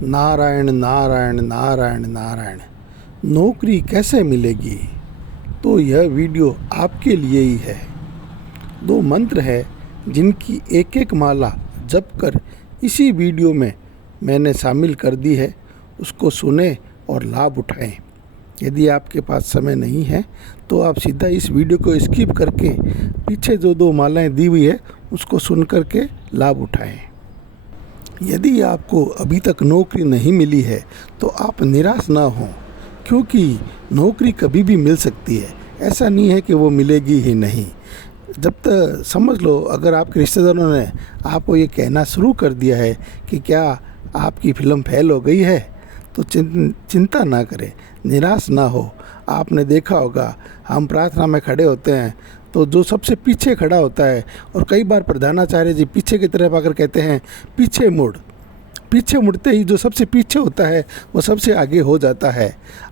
नारायण नारायण नारायण नारायण। नौकरी कैसे मिलेगी? तो यह वीडियो आपके लिए ही है। दो मंत्र है जिनकी एक एक माला जप कर इसी वीडियो में मैंने शामिल कर दी है। उसको सुने और लाभ उठाएं। यदि आपके पास समय नहीं है तो आप सीधा इस वीडियो को स्किप करके पीछे जो दो मालाएं दी हुई है उसको सुन करके लाभ उठाएं। यदि आपको अभी तक नौकरी नहीं मिली है तो आप निराश ना हों, क्योंकि नौकरी कभी भी मिल सकती है। ऐसा नहीं है कि वो मिलेगी ही नहीं। जब तक समझ लो, अगर आपके रिश्तेदारों ने आपको ये कहना शुरू कर दिया है कि क्या आपकी फिल्म फेल हो गई है, तो चिंता ना करें, निराश ना हो। आपने देखा होगा, हम प्रार्थना में खड़े होते हैं तो जो सबसे पीछे खड़ा होता है, और कई बार प्रधानाचार्य जी पीछे की तरफ आकर कहते हैं पीछे मुड़। पीछे मुड़ते ही जो सबसे पीछे होता है वो सबसे आगे हो जाता है।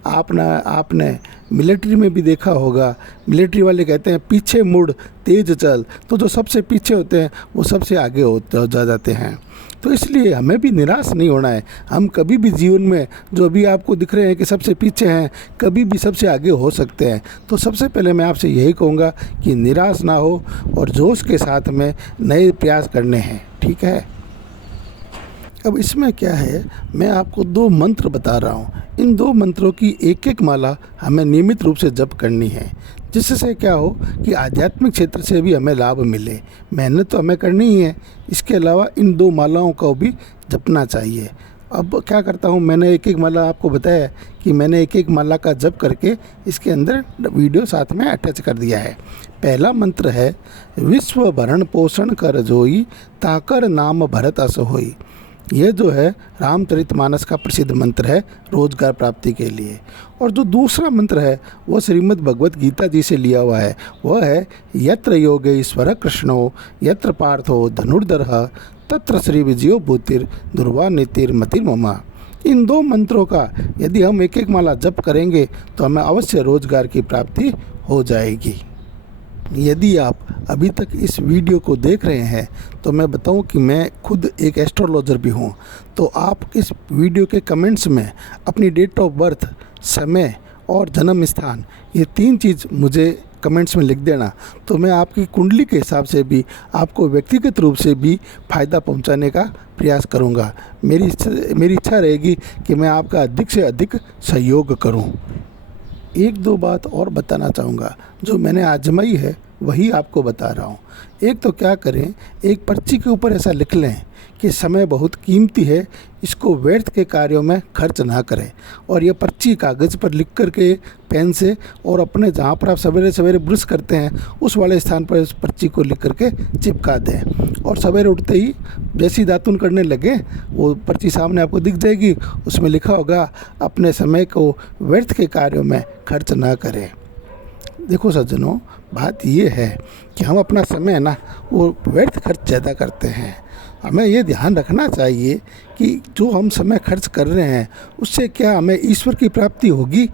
आपने मिलिट्री में भी देखा होगा, मिलिट्री वाले कहते हैं पीछे मुड़ तेज चल, तो जो सबसे पीछे होते हैं वो सबसे आगे हो जाते हैं। तो इसलिए हमें भी निराश नहीं होना है। हम कभी भी जीवन में जो अभी आपको दिख रहे हैं कि सबसे पीछे हैं, कभी भी सबसे आगे हो सकते हैं। तो सबसे पहले मैं आपसे यही कहूँगा कि निराश ना हो और जोश के साथ में नए प्रयास करने हैं। ठीक है। अब इसमें क्या है, मैं आपको दो मंत्र बता रहा हूँ। इन दो मंत्रों की एक एक माला हमें नियमित रूप से जप करनी है, जिससे क्या हो कि आध्यात्मिक क्षेत्र से भी हमें लाभ मिले। मेहनत तो हमें करनी ही है, इसके अलावा इन दो मालाओं को भी जपना चाहिए। अब क्या करता हूँ, मैंने एक एक माला आपको बताया कि मैंने एक एक माला का जप करके इसके अंदर वीडियो साथ में अटैच कर दिया है। पहला मंत्र है, विश्व भरण पोषण कर जोई, ताकर नाम भरत अस होई। यह जो है रामचरितमानस का प्रसिद्ध मंत्र है रोजगार प्राप्ति के लिए। और जो दूसरा मंत्र है वो श्रीमद् भगवत गीता जी से लिया हुआ है। वह है, यत्र योगेश्वर कृष्णो यत्र पार्थो धनुर्धरः तत्र श्री विजयो भूतिर दुर्वा नीतिर मतिर्ममा। इन दो मंत्रों का यदि हम एक एक माला जप करेंगे तो हमें अवश्य रोजगार की प्राप्ति हो जाएगी। यदि आप अभी तक इस वीडियो को देख रहे हैं तो मैं बताऊं कि मैं खुद एक एस्ट्रोलॉजर भी हूं। तो आप इस वीडियो के कमेंट्स में अपनी डेट ऑफ बर्थ, समय और जन्म स्थान, ये तीन चीज़ मुझे कमेंट्स में लिख देना। तो मैं आपकी कुंडली के हिसाब से भी आपको व्यक्तिगत रूप से भी फ़ायदा पहुंचाने का प्रयास करूंगा। मेरी इच्छा रहेगी कि मैं आपका अधिक से अधिक सहयोग करूं। एक दो बात और बताना चाहूँगा, जो मैंने आजमाई है वही आपको बता रहा हूँ। एक तो क्या करें, एक पर्ची के ऊपर ऐसा लिख लें कि समय बहुत कीमती है, इसको व्यर्थ के कार्यों में खर्च ना करें। और ये पर्ची कागज़ पर लिख कर के पेन से, और अपने जहाँ पर आप सवेरे सवेरे ब्रश करते हैं उस वाले स्थान पर इस पर्ची को लिख करके चिपका दें। और सवेरे उठते ही जैसी दातुन करने लगे वो पर्ची सामने आपको दिख जाएगी। उसमें लिखा होगा, अपने समय को व्यर्थ के कार्यों में खर्च ना करें। देखो सज्जनों, बात ये है कि हम अपना समय ना वो व्यर्थ खर्च ज़्यादा करते हैं। हमें ये ध्यान रखना चाहिए कि जो हम समय खर्च कर रहे हैं उससे क्या हमें ईश्वर की प्राप्ति होगी,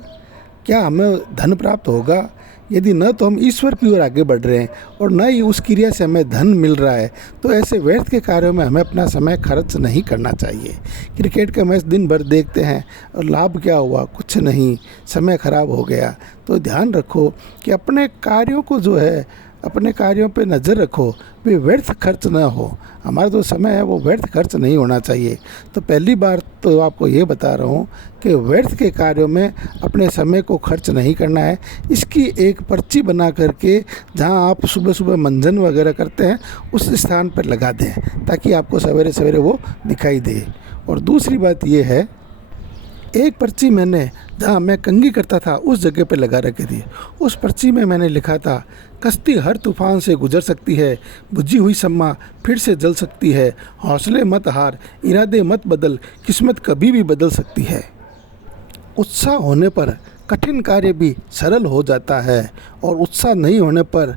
क्या हमें धन प्राप्त होगा। यदि न तो हम ईश्वर की ओर आगे बढ़ रहे हैं और न ही उस क्रिया से हमें धन मिल रहा है, तो ऐसे व्यर्थ के कार्यों में हमें अपना समय खर्च नहीं करना चाहिए। क्रिकेट का मैच दिन भर देखते हैं और लाभ क्या हुआ, कुछ नहीं, समय खराब हो गया। तो ध्यान रखो कि अपने कार्यों को जो है, अपने कार्यों पे नज़र रखो, वे व्यर्थ खर्च ना हो। हमारा जो समय है वो व्यर्थ खर्च नहीं होना चाहिए। तो पहली बार तो आपको ये बता रहा हूँ कि व्यर्थ के कार्यों में अपने समय को खर्च नहीं करना है। इसकी एक पर्ची बना करके जहाँ आप सुबह सुबह मंजन वगैरह करते हैं उस स्थान पर लगा दें, ताकि आपको सवेरे सवेरे वो दिखाई दे। और दूसरी बात ये है, एक पर्ची मैंने जहाँ मैं कंघी करता था उस जगह पे लगा रखी थी। उस पर्ची में मैंने लिखा था, कश्ती हर तूफान से गुजर सकती है, बुझी हुई शम्मा फिर से जल सकती है, हौसले मत हार, इरादे मत बदल, किस्मत कभी भी बदल सकती है। उत्साह होने पर कठिन कार्य भी सरल हो जाता है, और उत्साह नहीं होने पर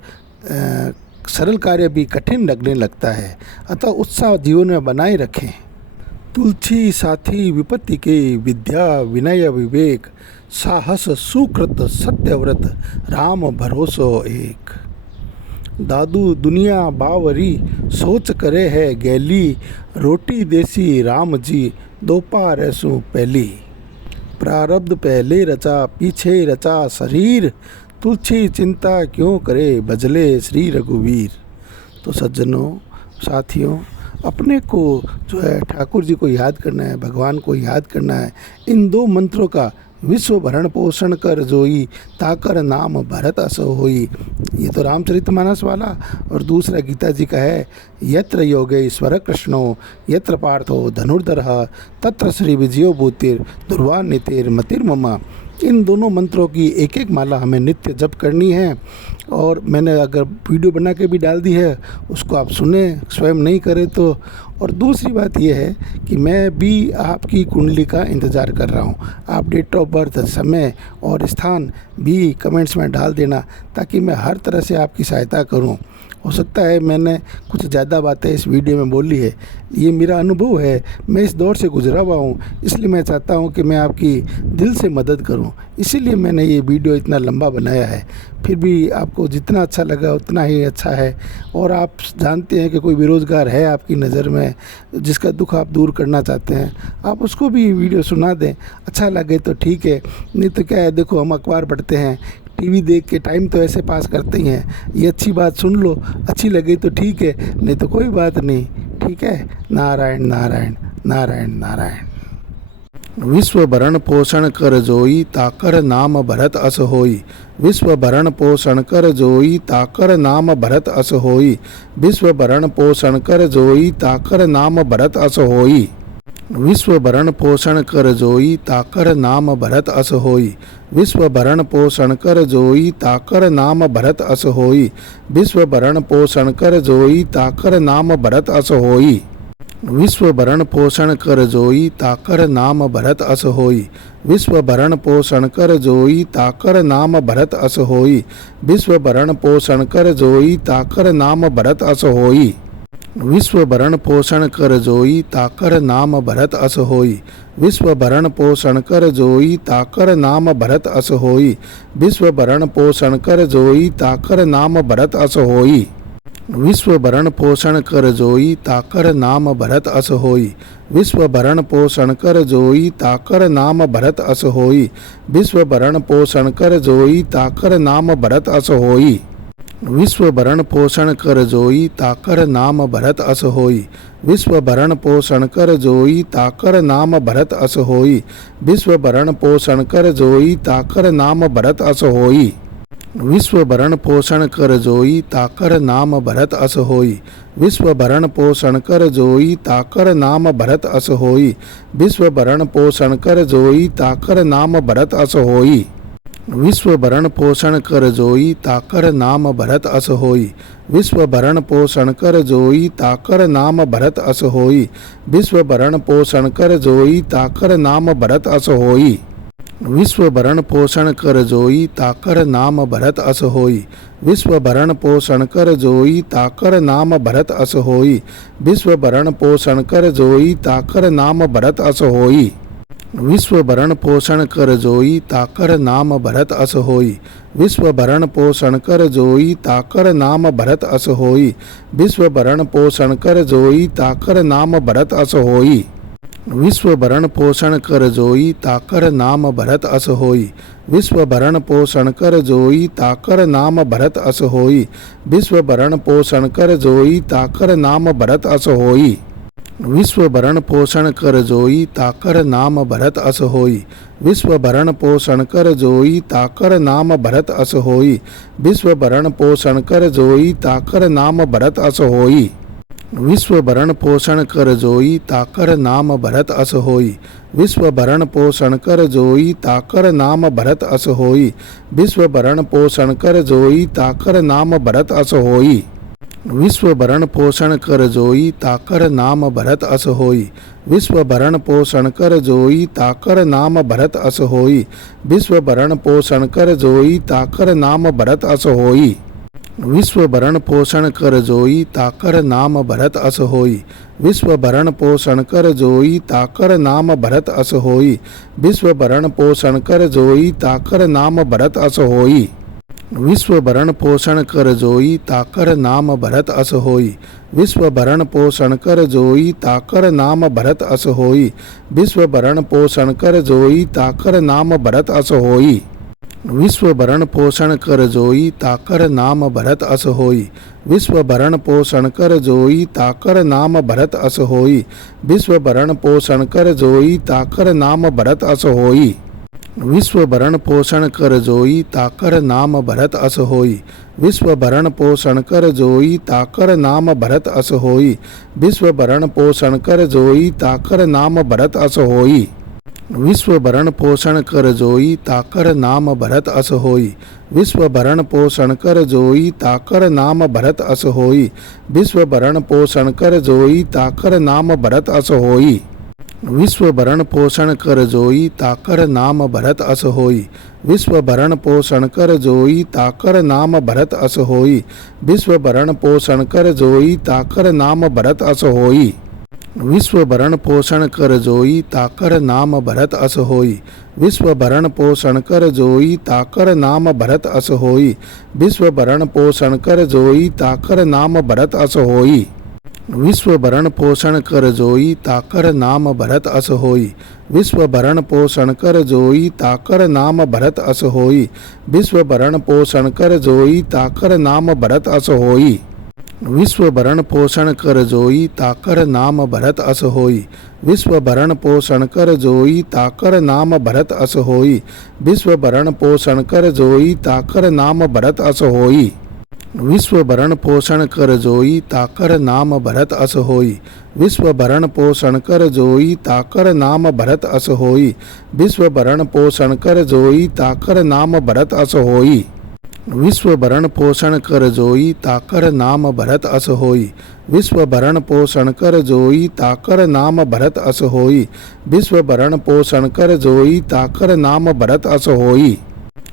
सरल कार्य भी कठिन लगने लगता है। अतः उत्साह जीवन में बनाए रखें। तुलसी साथी विपत्ति के, विद्या विनय विवेक, साहस सुकृत सत्यव्रत, राम भरोसो एक। दादू दुनिया बावरी, सोच करे है गैली, रोटी देसी राम जी, दो पार सु पहली। प्रारब्ध पहले रचा पीछे रचा शरीर, तुझी चिंता क्यों करे भजले श्री रघुवीर। तो सज्जनों, साथियों, अपने को जो है ठाकुर जी को याद करना है, भगवान को याद करना है। इन दो मंत्रों का विश्व भरण पोषण कर जोई, ताकर नाम भरत अस होई। ये तो रामचरितमानस वाला। और दूसरा गीता जी का है, यत्र योगेश्वर कृष्णो यत्र पार्थो धनुर्धरः तत्र श्री विजयो भूतिर दुर्वानितिर मतिर्ममा। इन दोनों मंत्रों की एक एक माला हमें नित्य जप करनी है। और मैंने अगर वीडियो बना के भी डाल दी है, उसको आप सुने, स्वयं नहीं करें तो। और दूसरी बात यह है कि मैं भी आपकी कुंडली का इंतज़ार कर रहा हूँ। आप डेट ऑफ बर्थ, समय और स्थान भी कमेंट्स में डाल देना, ताकि मैं हर तरह से आपकी सहायता करूँ। हो सकता है मैंने कुछ ज़्यादा बातें इस वीडियो में बोली है, ये मेरा अनुभव है, मैं इस दौर से गुजरा हुआ हूँ, इसलिए मैं चाहता हूँ कि मैं आपकी दिल से मदद करूँ। इसीलिए मैंने ये वीडियो इतना लंबा बनाया है। फिर भी आपको जितना अच्छा लगा उतना ही अच्छा है। और आप जानते हैं कि कोई बेरोज़गार है आपकी नज़र में, जिसका दुख आप दूर करना चाहते हैं, आप उसको भी वीडियो सुना दें। अच्छा लगे तो ठीक है, नहीं तो क्या है, देखो हम अखबार पढ़ते हैं, टीवी देख के टाइम तो ऐसे पास करते ही हैं। ये अच्छी बात सुन लो, अच्छी लगे तो ठीक है, नहीं तो कोई बात नहीं। ठीक है। नारायण नारायण नारायण नारायण। विश्व भरण पोषण कर जोई, ताकर नाम भरत अस होई। विश्व भरण पोषण कर जोई, ताकर नाम भरत अस होई। विश्व भरण पोषण कर जोई, ताकर नाम भरत अस होई। विश्व भरण पोषण कर जोई, ताकर नाम भरत अस होई। विश्व भरण पोषण कर जोई, ताकर नाम भरत अस होई। विश्व भरण पोषण कर जोई, ताकर नाम भरत अस होई। विश्व भरण पोषण कर जोई, ताकर नाम भरत अस होई। विश्व भरण पोषण कर जोई, ताकर नाम भरत अस होई। विश्व भरण पोषण कर जोई, ताकर नाम भरत अस होई। विश्व भरण पोषण कर जोई, ताकर नाम भरत अस होई। विश्व भरण पोषण कर जोई, ताकर नाम भरत अस होई। विश्व भरण पोषण कर जोई, ताकर नाम भरत अस होई। विश्व भरण पोषण कर जोई, ताकर नाम भरत अस होई। विश्व भरण पोषण कर जोई, ताकर नाम भरत अस होई। विश्व भरण पोषण कर जोई, ताकर नाम भरत अस होई। विश्व भरण पोषण कर जोई, ताकर नाम भरत अस होई। विश्व भरण पोषण कर जोई, ताकर नाम भरत अस होई। विश्व भरण पोषण कर जोई, ताकर नाम भरत अस होई। विश्व भरण पोषण कर जोई, ताकर नाम भरत अस होई। विश्व भरण पोषण कर जोई, ताकर नाम भरत अस होई। विश्व भरण पोषण कर जोई, ताकर नाम भरत अस होई। विश्व भरण पोषण कर जोई, ताकर नाम भरत अस होई। विश्व भरण पोषण कर जोई, ताकर नाम भरत अस होई। विश्व भरण पोषण कर जोई, ताकर नाम भरत अस होई। विश्व भरण पोषण कर जोई, ताकर नाम भरत अस होई। विश्व भरण पोषण कर जोई, ताकर नाम भरत अस होई। विश्व भरण पोषण कर जोई, ताकर नाम भरत अस होई। विश्व भरण पोषण कर जोई, ताकर नाम भरत अस होई। विश्व भरण पोषण कर जोई, ताकर नाम भरत अस होई। विश्व भरण पोषण कर जोई, ताकर नाम भरत अस होई। विश्व भरण पोषण कर जोई, ताकर नाम भरत अस होई। विश्व भरण पोषण कर जोई, ताकर नाम भरत अस होई। विश्व भरण पोषण कर जोई, ताकर नाम भरत अस होई। विश्व भरण पोषण कर जोई, ताकर नाम भरत अस होई। विश्व भरण पोषण कर जोई, ताकर नाम भरत अस होई। विश्व भरण पोषण कर जोई, ताकर नाम भरत अस होई। विश्व भरण पोषण कर जोई, ताकर नाम भरत अस होई। विश्व भरण पोषण कर जोई, ताकर नाम भरत अस होई। विश्व भरण पोषण कर जोई, ताकर नाम भरत अस होई। विश्व भरण पोषण कर जोई, ताकर नाम भरत अस होई। विश्व भरण पोषण कर जोई, ताकर नाम भरत अस होई। विश्व भरण पोषण कर जोई, ताकर नाम भरत अस होई। विश्व भरण पोषण कर जोई, ताकर नाम भरत अस होई। विश्व भरण पोषण कर जोई, ताकर नाम भरत अस होई। विश्व भरण पोषण कर जोई, ताकर नाम भरत अस होई। विश्व भरण पोषण कर जोई ताकर नाम भरत अस होई। विश्व भरण पोषण कर जोई ताकर नाम भरत अस होई। विश्व भरण पोषण कर जोई ताकर नाम भरत अस होई। विश्व भरण पोषण कर जोई ताकर नाम भरत अस होई। विश्व भरण पोषण कर जोई ताकर नाम भरत अस होई। विश्व भरण पोषण कर जोई ताकर नाम भरत अस होई। विश्व भरण पोषण कर जोई ताकर नाम भरत अस होई। विश्व भरण पोषण कर जोई ताकर नाम भरत अस होई। विश्व भरण पोषण कर जोई ताकर नाम भरत अस होई। विश्व भरण पोषण कर जोई ताकर नाम भरत अस होई। विश्व भरण पोषण कर जोई ताकर नाम भरत अस होई। विश्व भरण पोषण कर जोई ताकर नाम भरत अस होई। विश्व भरण पोषण कर जोई ताकर नाम भरत अस होई। विश्व भरण पोषण कर जोई ताकर नाम भरत अस होई। विश्व भरण पोषण कर जोई ताकर नाम भरत अस होई। विश्व भरण पोषण कर जोई ताकर नाम भरत अस होई। विश्व भरण पोषण कर जोई ताकर नाम भरत अस होई। विश्व भरण पोषण कर जोई ताकर नाम भरत अस होई। विश्व भरण पोषण कर जोई ताकर नाम भरत अस होई। विश्व भरण पोषण कर जोई ताकर नाम भरत अस होई। विश्व भरण पोषण कर जोई ताकर नाम भरत अस होई। विश्व भरण पोषण कर जोई ताकर नाम भरत अस होई। विश्व भरण पोषण कर जोई ताकर नाम भरत अस होई। विश्व भरण पोषण कर जोई ताकर नाम भरत अस होई। विश्व भरण पोषण कर जोई ताकर नाम भरत अस होई। विश्व भरण पोषण कर जोई ताकर नाम भरत अस होई। विश्व भरण पोषण कर जोई ताकर नाम भरत अस होई। विश्व भरण पोषण कर जोई ताकर नाम भरत अस होई। विश्व भरण पोषण कर जोई ताकर नाम भरत अस होई। विश्व भरण पोषण कर जोई ताकर नाम भरत अस होई। विश्व भरण पोषण कर जोई ताकर नाम भरत अस होई। विश्व भरण पोषण कर जोई ताकर नाम भरत अस होई।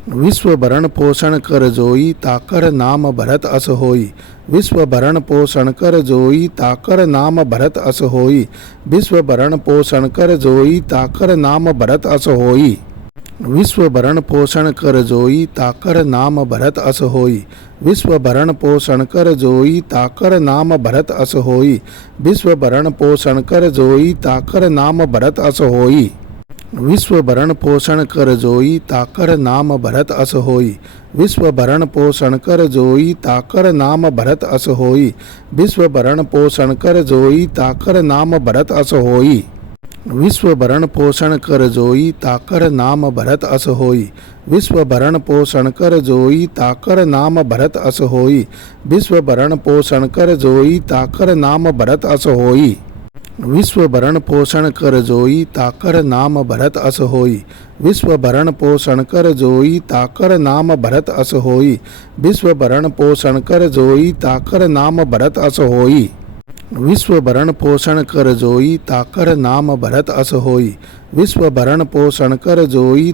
विश्व भरण पोषण कर जोई ताकर नाम भरत अस होई। विश्व भरण पोषण कर जोई ताकर नाम भरत अस होई। विश्व भरण पोषण कर जोई ताकर नाम भरत अस होई। विश्व भरण पोषण कर जोई ताकर नाम भरत अस होई। विश्व भरण पोषण कर जोई ताकर नाम भरत अस होई। विश्व भरण पोषण कर जोई ताकर नाम भरत अस होई। विश्व भरण पोषण कर जोई ताकर नाम भरत अस होई। विश्व भरण पोषण कर जोई ताकर नाम भरत अस होई। विश्व भरण पोषण कर जोई ताकर नाम भरत अस होई। विश्व भरण पोषण कर जोई ताकर नाम भरत अस होई। विश्व भरण पोषण कर जोई ताकर नाम भरत अस होई। विश्व भरण पोषण कर जोई ताकर नाम भरत अस होई। विश्व भरण पोषण कर जोई ताकर नाम भरत अस होई। विश्व भरण पोषण कर जोई ताकर नाम भरत अस होई। विश्व भरण पोषण कर जोई ताकर नाम भरत अस होई। विश्व भरण पोषण कर जोई ताकर नाम भरत अस होई। विश्व भरण पोषण कर जोई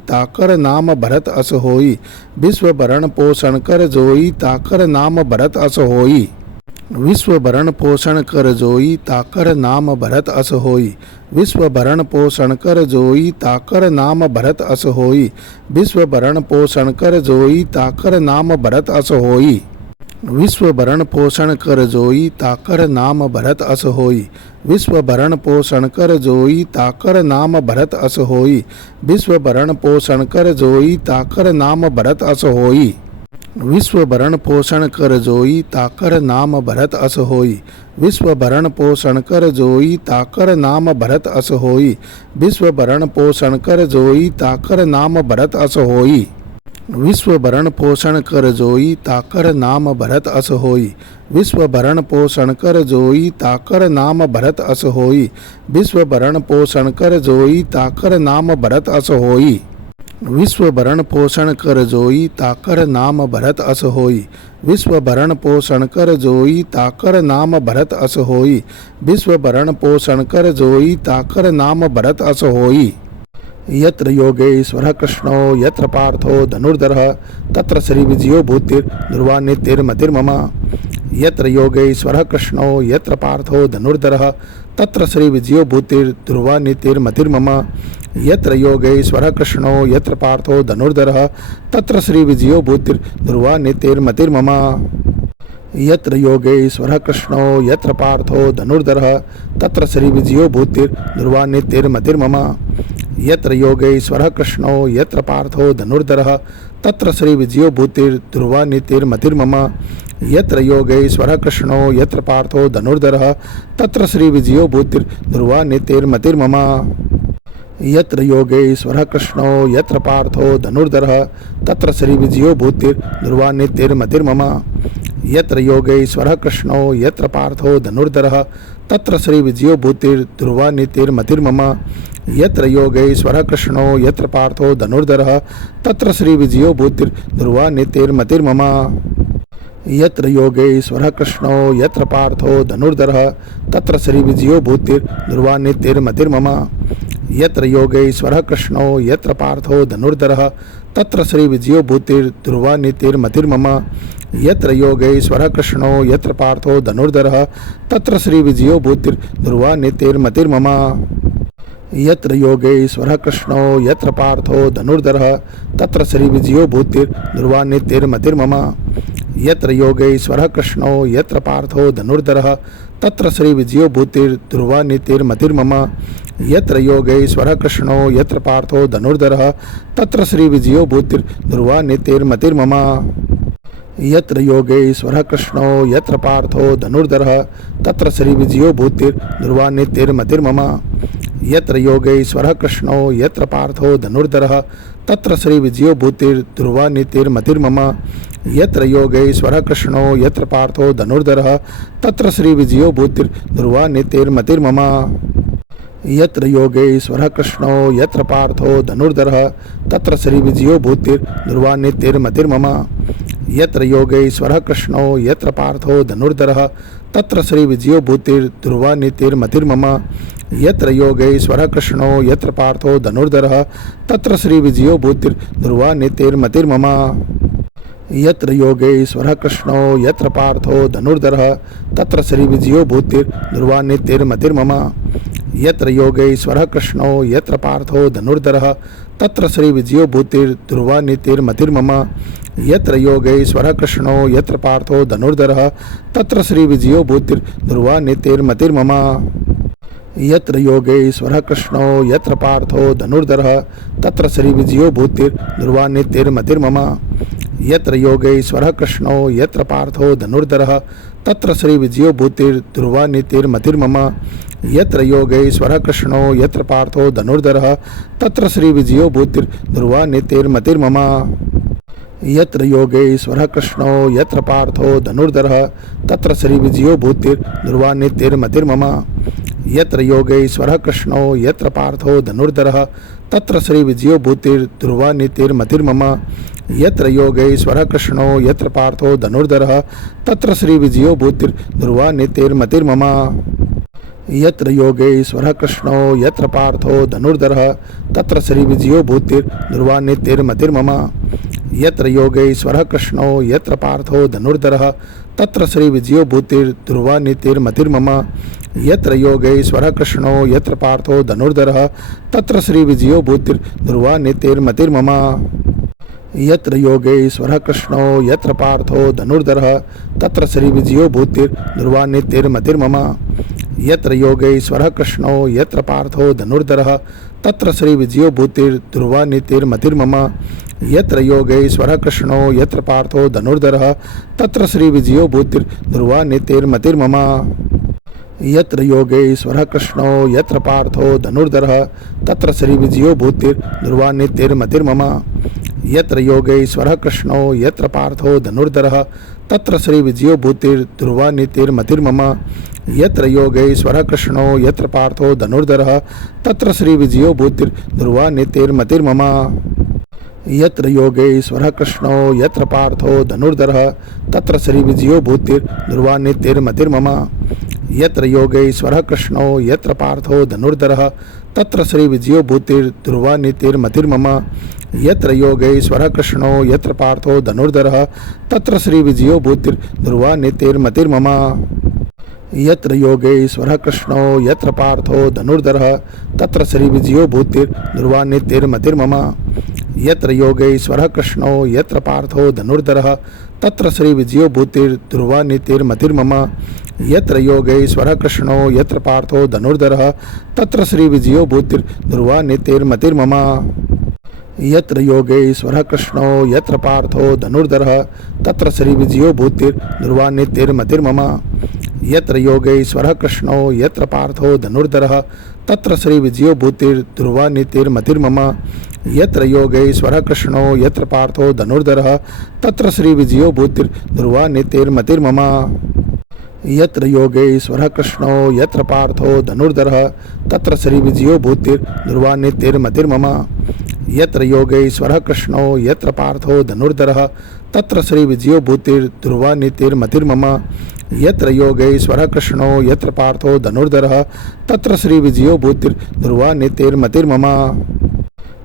ताकर नाम भरत अस होई। विश्व भरण पोषण कर जोई ताकर नाम भरत अस होई। विश्व भरण पोषण कर जोई ताकर नाम भरत अस होई। विश्व भरण पोषण कर जोई ताकर नाम भरत अस होई। विश्व भरण पोषण कर जोई ताकर नाम भरत अस होई। विश्व भरण पोषण कर जोई ताकर नाम भरत अस होई। विश्व भरण पोषण कर जोई ताकर नाम भरत अस होई। विश्व भरण पोषण कर जोई ताकर नाम भरत अस होई। विश्व भरण पोषण कर जोई ताकर नाम भरत अस होई। विश्व भरण पोषण कर जोई ताकर नाम भरत अस होई। विश्व भरण पोषण कर जोई ताकर नाम भरत अस होई। विश्व भरण पोषण कर जोई ताकर नाम भरत अस होई। विश्व भरण पोषण कर जोई ताकर नाम भरत अस होई। विश्व भरण पोषण कर जोई ताकर नाम भरत अस होई। विश्व भरण पोषण कर जोई ताकर नाम भरत अस होई। यत्र योगेश्वरः कृष्णो यत्र पार्थो धनुर्धरः तत्र श्री विजयो भूतिर्ध्रुवानीतिर्मतिर्मम। यत्र योगेश्वरः कृष्णो यत्र पार्थो धनुर्धरः तत्र श्री विजयो भूतिर्ध्रुवा नीतिर्मतिर्मम यत्र योगेश्वरः कृष्णो यत्र पार्थो धनुर्धरः तत्र श्री विजयो भूतिर्ध्रुवा नीतिर्मतिर्मम यत्र योगेश्वरः कृष्णो यत्र पार्थो धनुर्धरः तत्र श्री विजयो भूतिर्ध्रुवा नीतिर्मतिर्मम यत्र योगेश्वरः कृष्णो यत्र पार्थो धनुर्धरः तत्र श्री विजयो भूतिर्ध्रुवा नीतिर्मतिर्मम यत्र योगेश्वरः कृष्णो यत्र पार्थो धनुर्धरः तत्र श्री विजयो भूतिर्ध्रुवा नीतिर्मतिर्मम यत्र योगेश्वरः कृष्णो यत्र पार्थो धनुर्धरः तत्र श्री विजयो भूतिर्ध्रुवा नीतिर्मतिर्मम यत्र योगेश्वरः कृष्णो यत्र पार्थो धनुर्धरः तत्र श्री विजयो भूतिर्ध्रुवा नीतिर्मतिर्मम यत्र योगेश्वरः कृष्णो यत्र पार्थो धनुर्धरः तत्र श्री विजयो भूतिर्ध्रुवा नीतिर्मतिर्मम यत्र योगेश्वरः कृष्णो यत्र पार्थो धनुर्धरः तत्र श्री विजयो भूतिर्ध्रुवा नीतिर्मतिर्मम यत्र योगेश्वरः कृष्णो यत्र पार्थो धनुर्धरः तत्र श्री विजयो भूतिर्ध्रुवा नीतिर्मतिर्मम यत्र योगेश्वरः कृष्णो यत्र पार्थो धनुर्धरः तत्र श्री विजयो भूतिर्ध्रुवा नीतिर्मतिर्मम यत्र योगेश्वरः कृष्णो यत्र पार्थो धनुर्धरः तत्र श्री विजयो भूतिर्ध्रुवा नीतिर्मतिर्मम यत्र योगेश्वरः कृष्णो यत्र पार्थो धनुर्धरः तत्र श्री विजयो भूतिर्ध्रुवा नीतिर्मतिर्मम यत्र योगेश्वरः कृष्णो यत्र पार्थो धनुर्धरः तत्र श्री विजयो भूतिर्ध्रुवा नीतिर्मतिर्मम यत्र योगेश्वरः कृष्णो यत्र पार्थो धनुर्धरः तत्र श्री विजयो भूतिर्ध्रुवा नीतिर्मतिर्मम यत्र योगेश्वरः कृष्णो यत्र पार्थो धनुर्धरः तत्र श्री विजयो भूतिर्ध्रुवा नीतिर्मतिर्मम यत्र योगेश्वरः कृष्णो यत्र पार्थो धनुर्धरः तत्र श्री विजयो भूतिर्ध्रुवा नीतिर्मतिर्मम यत्र योगेश्वरः कृष्णो यत्र पार्थो धनुर्धरः तत्र श्री विजयो भूतिर्ध्रुवा नीतिर्मतिर्मम यत्र योगेश्वरः कृष्णो यत्र पार्थो धनुर्धरः तत्र श्री विजयो भूतिर्ध्रुवा नीतिर्मतिर्मम यत्र योगेश्वरः कृष्णो यत्र पार्थो धनुर्धरः तत्र श्री विजयो भूतिर्ध्रुवा नीतिर्मतिर्मम यत्र योगेश्वरः कृष्णो यत्र पार्थो धनुर्धरः तत्र श्री विजयो भूतिर्ध्रुवा नीतिर्मतिर्मम यत्र योगेश्वरः कृष्णो यत्र पार्थो धनुर्धरः तत्र श्री विजयो भूतिर्ध्रुवा नीतिर्मतिर्मम यत्र योगेश्वरः कृष्णो यत्र पार्थो धनुर्धरः तत्र श्री विजयो भूतिर्ध्रुवा नीतिर्मतिर्मम यत्र योगेश्वरः कृष्णो यत्र पार्थो धनुर्धरः तत्र श्री विजयो भूतिर्ध्रुवा नीतिर्मतिर्मम यत्र योगेश्वरः कृष्णो यत्र पार्थो धनुर्धरः तत्र श्री विजयो भूतिर्ध्रुवा नीतिर्मतिर्मम यत्र योगेश्वरः कृष्णो यत्र पार्थो धनुर्धरः तत्र श्री विजयो भूतिर्ध्रुवा नीतिर्मतिर्मम यत्र योगेश्वरः कृष्णो यत्र पार्थो धनुर्धरः तत्र श्री विजयो भूतिर्ध्रुवा नीतिर्मतिर्मम यत्र योगेश्वरः कृष्णो यत्र पार्थो धनुर्धरः तत्र श्री विजयो भूतिर्ध्रुवा नीतिर्मतिर्मम यत्र योगेश्वरः कृष्णो यत्र पार्थो धनुर्धरः तत्र श्री विजयो भूतिर्ध्रुवा नीतिर्मतिर्मम यत्र योगेश्वरः कृष्णो यत्र पार्थो धनुर्धरः तत्र श्री विजयो भूतिर्ध्रुवा नीतिर्मतिर्मम यत्र योगेश्वरः कृष्णो यत्र पार्थो धनुर्धरः तत्र श्री विजयो भूतिर्ध्रुवा नीतिर्मतिर्मम यत्र योगेश्वरः कृष्णो यत्र पार्थो धनुर्धरः तत्र श्री विजयो भूतिर्ध्रुवा नीतिर्मतिर्मम यत्र योगेश्वरः कृष्णो यत्र पार्थो धनुर्धरः तत्र श्री विजयो भूतिर्ध्रुवा नीतिर्मतिर्मम यत्र योगेश्वरः कृष्णो यत्र पार्थो धनुर्धरः तत्र श्री विजयो भूतिर्ध्रुवा नीतिर्मतिर्मम यत्र योगेश्वरः कृष्णो यत्र पार्थो धनुर्धरः तत्र श्री विजयो भूतिर्ध्रुवा नीतिर्मतिर्मम यत्र योगेश्वरः कृष्णो यत्र पार्थो धनुर्धरः तत्र श्री विजयो भूतिर्ध्रुवा नीतिर्मतिर्मम यत्र योगेश्वरः कृष्णो यत्र पार्थो धनुर्धरः तत्र श्री विजयो भूतिर्ध्रुवा नीतिर्मतिर्मम यत्र योगेश्वरः कृष्णो यत्र पार्थो धनुर्धरः तत्र श्री विजयो भूतिर्ध्रुवा नीतिर्मतिर्मम यत्र योगेश्वरः कृष्णो यत्र पार्थो धनुर्धरः तत्र श्री विजयो भूतिर्ध्रुवा नीतिर्मतिर्मम यत्र योगेश्वरः कृष्णो यत्र पार्थो धनुर्धरः तत्र श्री विजयो भूतिर्ध्रुवा नीतिर्मतिर्मम यत्र योगेश्वरः कृष्णो यत्र पार्थो धनुर्धरः तत्र श्री विजयो भूतिर्ध्रुवा नीतिर्मतिर्मम यत्र योगेश्वरः कृष्णो यत्र पार्थो धनुर्धरः तत्र श्रीविजयो भूतिर्निर्वाणितिर्मतिर्मम। यत्र योगेश्वरः कृष्णो यत्र पार्थो धनुर्धरः तत्र श्रीविजयो भूतिर्निर्वाणितिर्मतिर्मम। यत्र योगेश्वरः कृष्णो यत्र पार्थो धनुर्धरः तत्र श्रीविजयो भूतिर्निर्वाणितिर्मतिर्मम। यत्र योगेश्वरः कृष्णो यत्र पार्थो धनुर्धरः तत्र श्रीविजयो भूतिर्निर्वाणितिर्मतिर्मम। यत्र योगेश्वरः कृष्णो यत्र पार्थो धनुर्धरः तत्र श्रीविजयो भूतिर्निर्वाणितिर्मतिर्मम। यत्र योगेश्वरः कृष्णो यत्र पार्थो धनुर्धरः तत्र श्रीविजयो भूतिर्निर्वाणितिर्मतिर्मम। यत्र योगेश्वरः कृष्णो यत्र पार्थो धनुर्धरः तत्र श्रीविजयो भूतिर्निर्वाणितिर्मतिर्मम। यत्र योगेश्वरः कृष्णो यत्र पार्थो धनुर्धरः तत्र श्रीविजयो भूतिर्निर्वाणितिर्मतिर्मम। यत्र योगेश्वरः कृष्णो यत्र पार्थो धनुर्धरः तत्र श्रीविजयो भूतिर्निर्वाणितिर्मतिर्मम।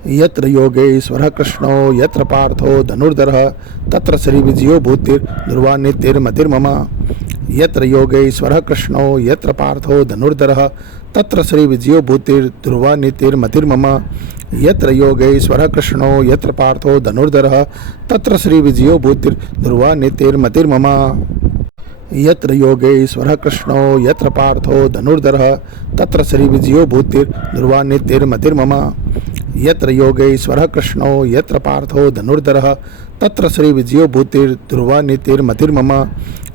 यत्र योगेश्वरः कृष्णो यत्र पार्थो धनुर्धरः तत्र श्रीविजयो भूतिर्निर्वाणितिर्मतिर्मम। यत्र योगेश्वरः कृष्णो यत्र पार्थो धनुर्धरः तत्र श्रीविजयो भूतिर्निर्वाणितिर्मतिर्मम। यत्र योगेश्वरः कृष्णो यत्र पार्थो धनुर्धरः तत्र श्रीविजयो भूतिर्निर्वाणितिर्मतिर्मम। यत्र योगेश्वरः कृष्णो यत्र पार्थो धनुर्धरः तत्र श्रीविजयो भूतिर्निर्वाणितिर्मतिर्मम। यत्र योगेश्वरः कृष्णो यत्र पार्थो धनुर्धरः तत्र श्रीविजयो भूतिर्निर्वाणितिर्मतिर्मम।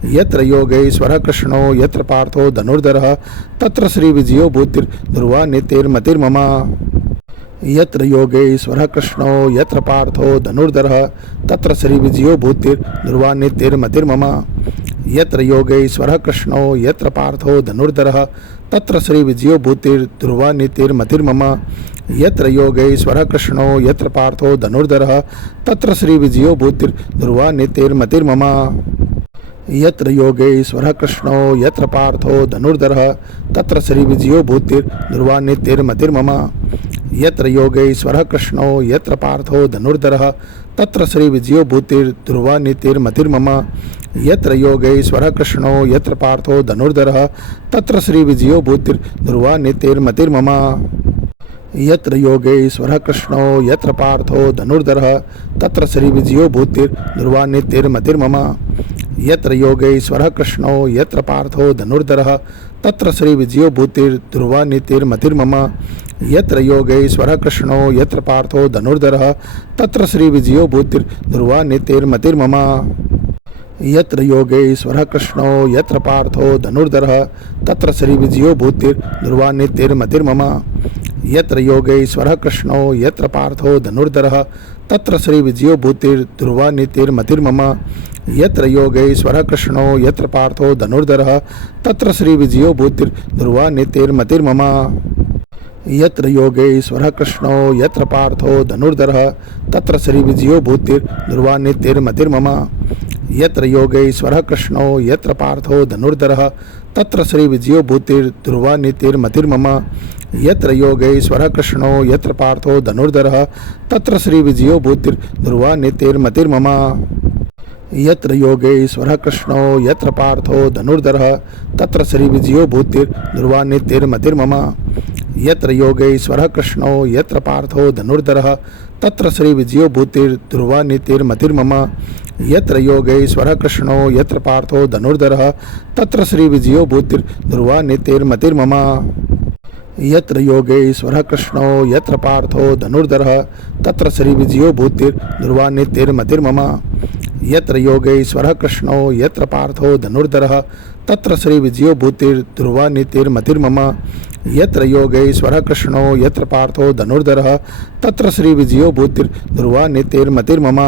यत्र योगेश्वरः कृष्णो यत्र पार्थो धनुर्धरः तत्र श्रीविजयो भूतिर्निर्वाणितिर्मतिर्मम। यत्र योगेश्वरः कृष्णो यत्र पार्थो धनुर्धरः तत्र श्रीविजयो भूतिर्निर्वाणितिर्मतिर्मम। यत्र योगेश्वरः कृष्णो यत्र पार्थो धनुर्धरः तत्र श्रीविजयो भूतिर्निर्वाणितिर्मतिर्मम। यत्र योगेश्वरः कृष्णो यत्र पार्थो धनुर्धरः तत्र श्रीविजयो भूतिर्निर्वाणितिर्मतिर्मम। यत्र योगेश्वरः कृष्णो यत्र पार्थो धनुर्धरः तत्र श्रीविजयो भूतिर्निर्वाणितिर्मतिर्मम। यत्र योगेश्वरः कृष्णो यत्र पार्थो धनुर्धरः तत्र श्रीविजयो भूतिर्निर्वाणितिर्मतिर्मम। यत्र योगेश्वरः कृष्णो यत्र पार्थो धनुर्धरः तत्र श्रीविजयो भूतिर्निर्वाणितिर्मतिर्मम। यत्र योगेश्वरः कृष्णो यत्र पार्थो धनुर्धरः तत्र श्रीविजयो भूतिर्निर्वाणितिर्मतिर्मम। यत्र योगेश्वरः कृष्णो यत्र पार्थो धनुर्धरः तत्र श्रीविजयो भूतिर्निर्वाणितिर्मतिर्मम। यत्र योगेश्वरः कृष्णो यत्र पार्थो धनुर्धरः तत्र श्रीविजयो भूतिर्निर्वाणितिर्मतिर्मम। यत्र योगेश्वरः कृष्णो यत्र पार्थो धनुर्धरः तत्र श्रीविजयो भूतिर्निर्वाणितिर्मतिर्मम। यत्र योगेश्वरः कृष्णो यत्र पार्थो धनुर्धरः तत्र श्रीविजयो भूतिर्निर्वाणितिर्मतिर्मम। यत्र योगेश्वरः कृष्णो यत्र पार्थो धनुर्धरः तत्र श्रीविजयो भूतिर्निर्वाणितिर्मतिर्मम। यत्र योगेश्वरः कृष्णो यत्र पार्थो धनुर्धरः तत्र श्रीविजयो भूतिर्निर्वाणितिर्मतिर्मम। यत्र योगेश्वरः कृष्णो यत्र पार्थो धनुर्धरः तत्र श्रीविजयो भूतिर्निर्वाणितिर्मतिर्मम। यत्र योगेश्वरः कृष्णो यत्र पार्थो धनुर्धरः तत्र श्रीविजयो भूतिर्निर्वाणितिर्मतिर्मम। यत्र योगेश्वरः कृष्णो यत्र पार्थो धनुर्धरः तत्र श्रीविजयो भूतिर्निर्वाणितिर्मतिर्मम। यत्र योगेश्वरः कृष्णो यत्र पार्थो धनुर्धरः तत्र श्रीविजयो भूतिर्निर्वाणितिर्मतिर्मम। यत्र योगेश्वरः कृष्णो यत्र पार्थो धनुर्धरः तत्र श्रीविजयो भूतिर्निर्वाणितिर्मतिर्मम। यत्र योगेश्वरः कृष्णो यत्र पार्थो धनुर्धरः तत्र श्रीविजयो भूतिर्निर्वाणितिर्मतिर्मम। यत्र योगेश्वरः कृष्णो यत्र पार्थो धनुर्धरः तत्र श्रीविजयो भूतिर्निर्वाणितिर्मतिर्मम। यत्र योगेश्वरः कृष्णो यत्र पार्थो धनुर्धरः तत्र श्रीविजयो भूतिर्निर्वाणितिर्मतिर्मम।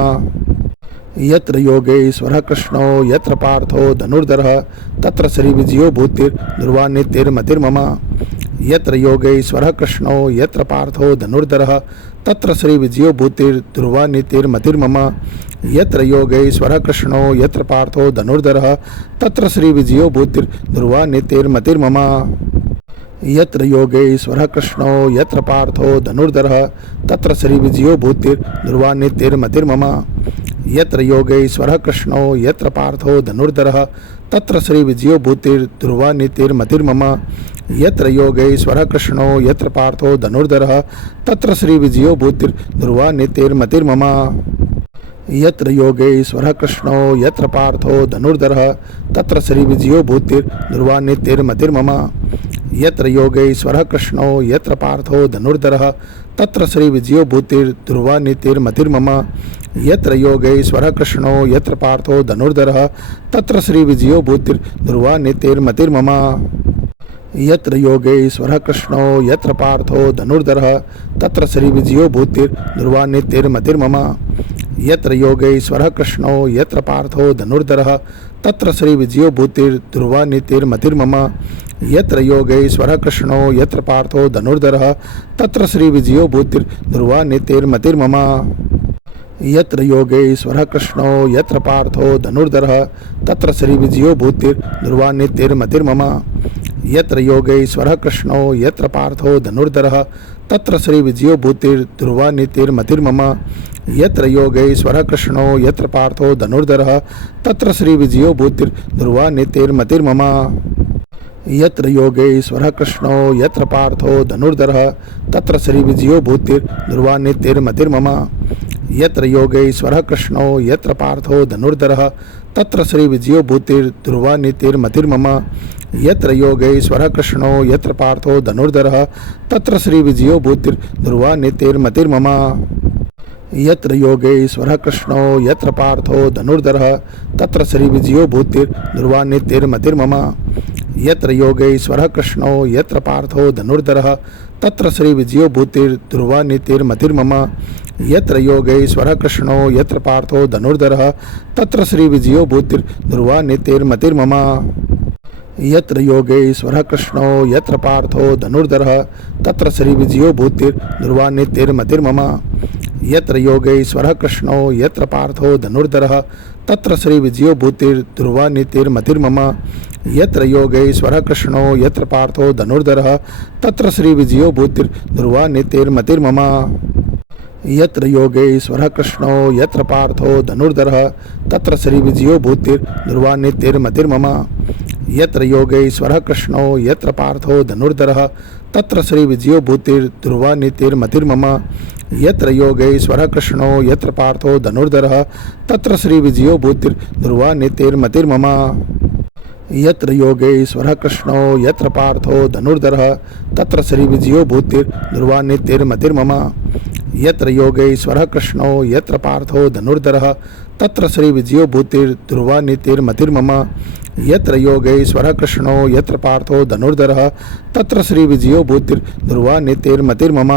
यत्र योगेश्वरः कृष्णो यत्र पार्थो धनुर्धरः तत्र श्रीविजयो भूतिर्निर्वाणितिर्मतिर्मम। यत्र योगेश्वरः कृष्णो यत्र पार्थो धनुर्धरः तत्र श्रीविजयो भूतिर्निर्वाणितिर्मतिर्मम। यत्र योगेश्वरः कृष्णो यत्र पार्थो धनुर्धरः तत्र श्रीविजयो भूतिर्निर्वाणितिर्मतिर्मम। यत्र योगेश्वरः कृष्णो यत्र पार्थो धनुर्धरः तत्र श्रीविजयो भूतिर्निर्वाणितिर्मतिर्मम। यत्र योगेश्वरः कृष्णो यत्र पार्थो धनुर्धरः तत्र श्रीविजयो भूतिर्ध्रुवा नीतिर्मतिर्मम यत्र योगेश्वरः कृष्णो यत्र पार्थो धनुर्धरः तत्र श्रीविजयो भूतिर्ध्रुवा नीतिर्मतिर्मम यत्र योगेश्वरः कृष्णो यत्र पार्थो धनुर्धरः तत्र श्रीविजयो भूतिर्ध्रुवा नीतिर्मतिर्मम यत्र योगेश्वरः कृष्णो यत्र पार्थो धनुर्धरः तत्र श्रीविजयो भूतिर्ध्रुवा नीतिर्मतिर्मम यत्र योगेश्वरः कृष्णो यत्र पार्थो धनुर्धरः तत्र श्रीविजयो भूतिर्ध्रुवा नीतिर्मतिर्मम यत्र योगेश्वरः कृष्णो यत्र पार्थो धनुर्धरः तत्र श्रीविजयो भूतिर्ध्रुवा नीतिर्मतिर्मम यत्र योगेश्वरः कृष्णो यत्र पार्थो धनुर्धरः तत्र श्रीविजयो भूतिर्ध्रुवा नीतिर्मतिर्मम यत्र योगेश्वरः कृष्णो यत्र पार्थो धनुर्धरः तत्र श्रीविजयो भूतिर्ध्रुवा नीतिर्मतिर्मम यत्र योगेश्वरः कृष्णो यत्र पार्थो धनुर्धरः तत्र श्रीविजयो भूतिर्ध्रुवा नीतिर्मतिर्मम यत्र योगेश्वरः कृष्णो यत्र पार्थो धनुर्धरः तत्र श्रीविजयो भूतिर्ध्रुवा नीतिर्मतिर्मम यत्र योगेश्वरः कृष्णो यत्र पार्थो धनुर्धरः तत्र श्रीविजयो भूतिर्ध्रुवा नीतिर्मतिर्मम यत्र योगेश्वरः कृष्णो यत्र पार्थो धनुर्धरः तत्र श्रीविजयो भूतिर्ध्रुवा नीतिर्मतिर्मम यत्र योगेश्वरः कृष्णो यत्र पार्थो धनुर्धरः तत्र श्रीविजयो भूतिर्ध्रुवा नीतिर्मतिर्मम यत्र योगेश्वरः कृष्णो यत्र पार्थो धनुर्धरः तत्र श्रीविजयो भूतिर्ध्रुवा नीतिर्मतिर्मम यत्र योगेश्वरः कृष्णो यत्र पार्थो धनुर्धरः तत्र श्रीविजयो भूतिर्ध्रुवा नीतिर्मतिर्मम यत्र योगेश्वरः कृष्णो यत्र पार्थो धनुर्धरः तत्र श्रीविजयो भूतिर्ध्रुवा नीतिर्मतिर्मम यत्र योगेश्वरः कृष्णो यत्र पार्थो धनुर्धरः तत्र श्रीविजयो भूतिर्ध्रुवा नीतिर्मतिर्मम यत्र योगेश्वरः कृष्णो यत्र पार्थो धनुर्धरः तत्र श्रीविजयो भूतिर्ध्रुवा नीतिर्मतिर्मम यत्र योगेश्वरः कृष्णो यत्र पार्थो धनुर्धरः तत्र श्रीविजयो भूतिर्ध्रुवा नीतिर्मतिर्मम यत्र योगेश्वरः कृष्णो यत्र पार्थो धनुर्धरः तत्र श्रीविजयो भूतिर्ध्रुवा नीतिर्मतिर्मम यत्र योगेश्वरः कृष्णो यत्र पार्थो धनुर्धरः तत्र श्रीविजयो भूतिर्ध्रुवा नीतिर्मतिर्मम यत्र योगेश्वरः कृष्णो यत्र पार्थो धनुर्धरः तत्र श्रीविजयो भूतिर्ध्रुवा नीतिर्मतिर्मम यत्र योगेश्वरः कृष्णो यत्र पार्थो धनुर्धरः तत्र श्रीविजयो भूतिर्ध्रुवा नीतिर्मतिर्मम यत्र योगेश्वरः कृष्णो यत्र पार्थो धनुर्धरः तत्र श्रीविजयो भूतिर्ध्रुवा नीतिर्मतिर्मम यत्र योगेश्वरः कृष्णो यत्र पार्थो धनुर्धरः तत्र श्रीविजयो भूतिर्ध्रुवा नीतिर्मतिर्मम यत्र योगेश्वरः कृष्णो यत्र पार्थो धनुर्धरः तत्र श्रीविजयो भूतिर्ध्रुवा नीतिर्मतिर्मम